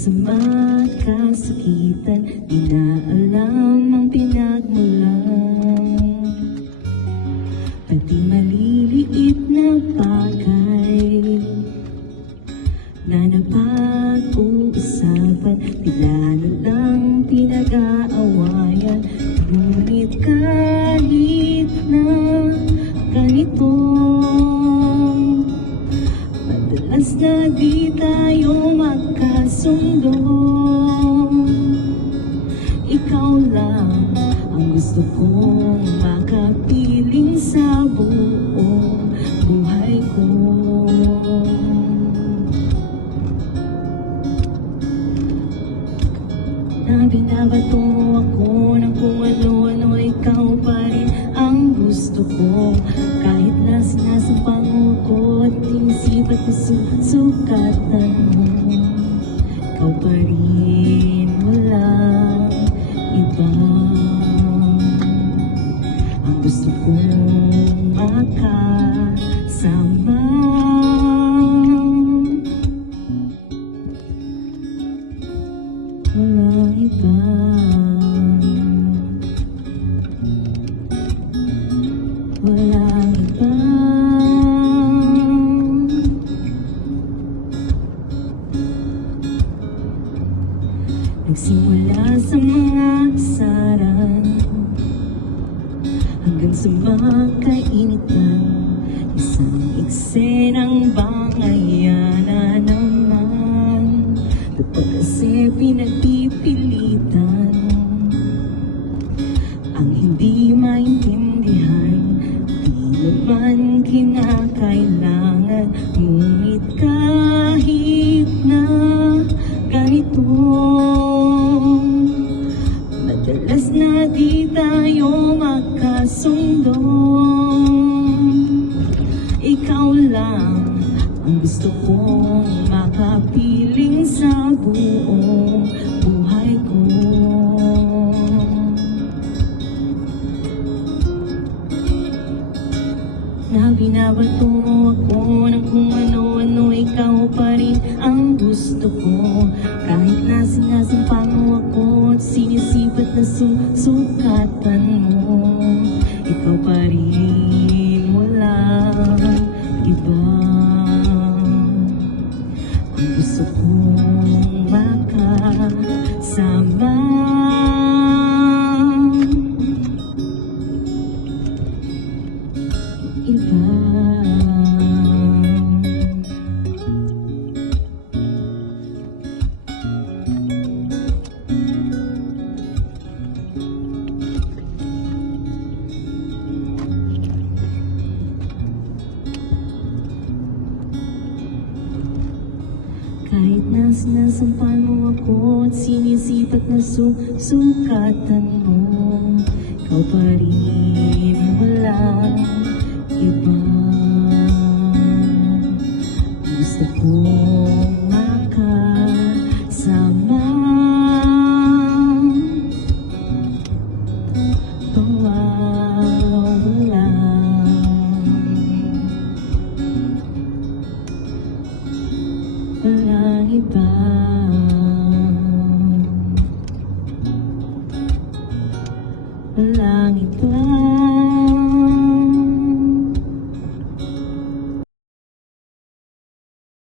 masama at kasakitan, di na alam ang pinagmulan. Pati maliliit na bagay na napag-uusapan, tila na lang pinag-aawayan. Ngunit kahit na ganito, madalas na di tayo magkasundo. Ikaw lang ang gusto kong makapiling sa buong buhay ko. Na binabato ako ng kung ano-ano, ikaw pa rin ang gusto ko. Kahit na sinasampang mo ko at tinisipat ko sukatan mo, ikaw pa rin, walang iba. Ang gusto kong makasama, walang iba. Walang iba. Nagsimula sa mga asaran hanggang sa mga kainitan, isang eksenang bangayan na naman. Dapat kasi pinagpipilitan ang hindi maintindihan, di naman kinakailangan. Ngunit kahit na ganito, madalas na di tayo magkasundo. Ikaw lang ang gusto kong makapiling sa buong buhay ko. Na binabato ako ng kung ano-ano, ikaw pa rin ang gusto ko. Kahit na sinasampa mo ako at sinisipat na sukatan mo, ikaw pa rin, walang iba. Ang gusto kong makasama, iba. Kahit na sinasampan mo ako at sinisipat na sukatan mo, ikaw pa rin, walang iba. Gusto kong makasama, pawawala. Walang iba. Walang iba.